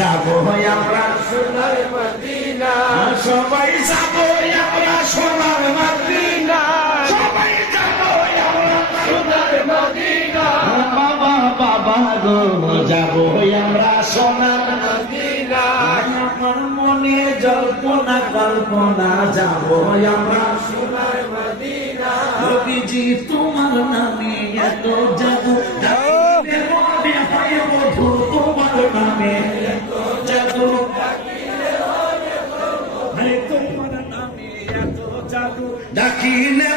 যাবো আমরা সোনার মদিনা, সবাই যাবো আমরা সোনার মদিনা, সবাই যাবো আমরা সোনার মদিনা। বাবা বাবা গো যাবো আমরা সোনার মদিনা, আমার মনে জল্পনা কল্পনা যাবো আমরা সোনার মদিনা। নবীজি তোমার নামে এত জাদু, মনে হয় বধু তোমার নামে এত জাদু, তোমার নামে এত জাদু, ডাকিলে